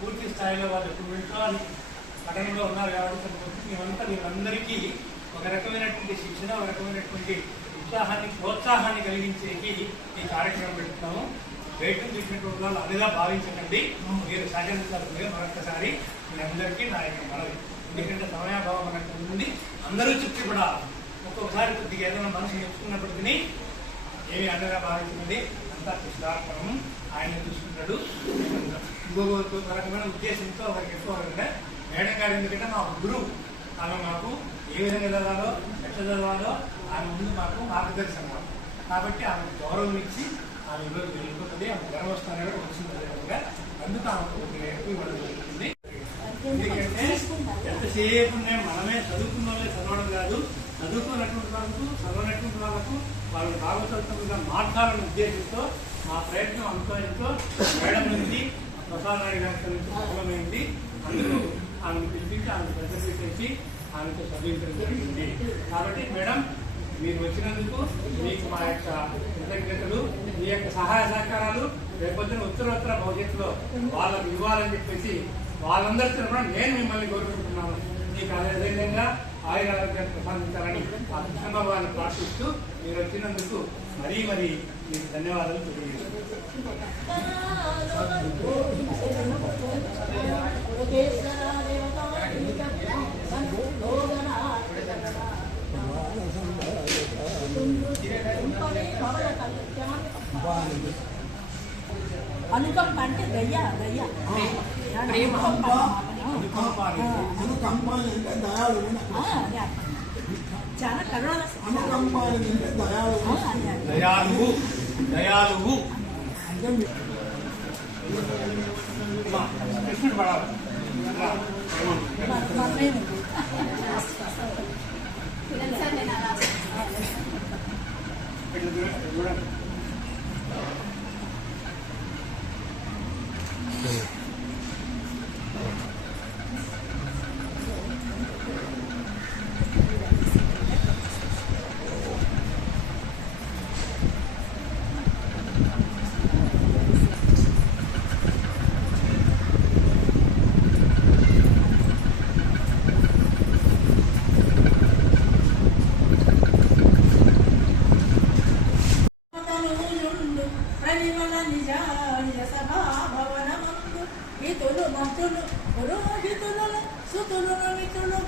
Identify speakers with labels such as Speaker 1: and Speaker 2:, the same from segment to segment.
Speaker 1: పూర్తి స్థాయిలో వాళ్ళు ఇప్పుడు వింటూ పట్టణంలో ఉన్నారు కాబట్టి మేమంతా ఒక రకమైనటువంటి శిక్షణ ఒక రకమైనటువంటి ఉత్సాహాన్ని ప్రోత్సాహాన్ని కలిగించేకి ఈ కార్యక్రమం పెడుతున్నాము. బయట నుంచి వాళ్ళు అదిగా భావించకండి. మీరు సహకరించాల్సిందిగా మరొకసారి మీరందరికీ నా యొక్క మనవి. ఎందుకంటే సమయాభావం మనకు ఉంది. అందరూ చుట్టి కూడా ఒక్కొక్కసారి కొద్దిగా ఏదైనా మనసు నేర్చుకున్నప్పటికీ ఏమి అండగా భావించింది అంతా కృష్ణార్పణం ఆయన చూసుకుంటాడు. ఇంకొక రకమైన ఉద్దేశంతో ఒకరికి ఎక్కువ మేడం గారు ఎందుకంటే మా గురువు. ఆమె మాకు ఏ విధంగా చదవాలో ఎట్లా చదవాలో ఆమె ముందు మాకు మార్గదర్శనం కాబట్టి ఆమె గౌరవం ఇచ్చి ఆమె ఈరోజు వెళ్ళిపోతుంది ఆమె గర్వస్థానం కూడా వచ్చింది అదే విధంగా. అందుకు ఆమెకు ఇవ్వడం జరుగుతుంది. ఎందుకంటే ఎంతసేపు నేను మనమే చదువుకున్న వాళ్ళే చదవడం కాదు. చదువుకున్నటువంటి వాళ్ళకు చదవనటువంటి వాళ్ళకు వాళ్ళు భాగవతంగా మార్చాలనే ఉద్దేశంతో మా ప్రయత్నం అనుకోవడంతో ఎంతో మేడం నుంచి ప్రసాద్ నాయుడు గారి నుంచి సఫలమైంది. అందుకు ఆమెను పిలిపించి ఆమెను పెద్ద చేసి ఆమెతో చదివించడం జరిగింది. కాబట్టి మేడం మీరు వచ్చినందుకు మీకు మా యొక్క కృతజ్ఞతలు మీ యొక్క సహాయ సహకారాలు రేపొద్దున ఉత్తరోత్తర భవిష్యత్తులో వాళ్ళకు ఇవ్వాలని చెప్పేసి వాళ్ళందరి తరఫున నేను మిమ్మల్ని కోరుకుంటున్నాను. మీకు అదేవిధంగా ఆయుర ఆరోగ్యాన్ని ప్రసాదించాలని ఆ కృష్ణ ప్రార్థిస్తూ మీరు వచ్చినందుకు మరీ మరీ మీకు ధన్యవాదాలు తెలియజేస్తున్నాను.
Speaker 2: అంటే దయ్య దయ్య అనుకంప.
Speaker 1: అనుకంపాలి.
Speaker 3: అనుకంపాలి అంటే దయాళువు
Speaker 2: ఆ,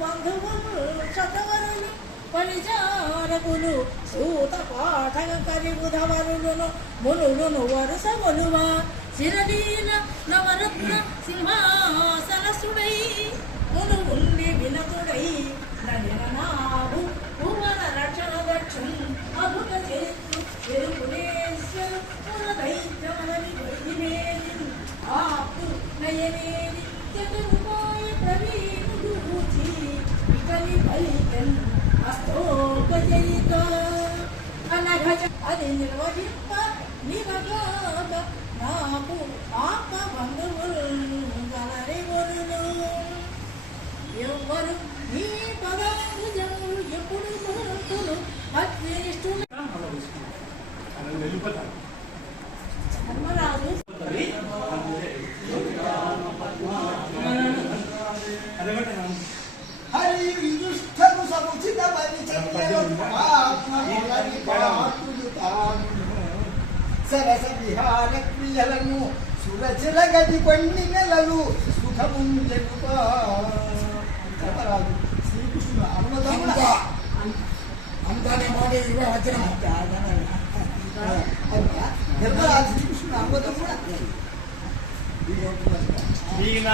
Speaker 2: బంధువులు చదవరులు పరిచారకులు సూత పాఠక కరి బుధవరులను మునులను వరుస మునువా చిరదీన నవరత్న సింహాసనసుడై మును ఉండి వినతుడై నయనాభు భువన రక్షణ దక్షం అభుత చేస్తు ఎరుకులేశ్వరు పురదైత్యమనని వైదివేది ఆప్తు నయనేది చతురుపాయ అది నిర్వహింప నిమగాక నాకు ఆత్మ బంధువులు గలరి వరులు ఎవ్వరు నీ పదము జనులు ఎప్పుడు కొడుకులు అద్వేష్టులు
Speaker 3: సరస విహార క్రియలను సురచిల గది కొన్ని నెలలు సుఖము ధర్మరాజు శ్రీకృష్ణుడు అన్నదమ్ముడ అంతానే మాట ఇవే వచనం. ధర్మరాజు శ్రీకృష్ణుడు అన్నదమ్ముడ
Speaker 1: ఈయన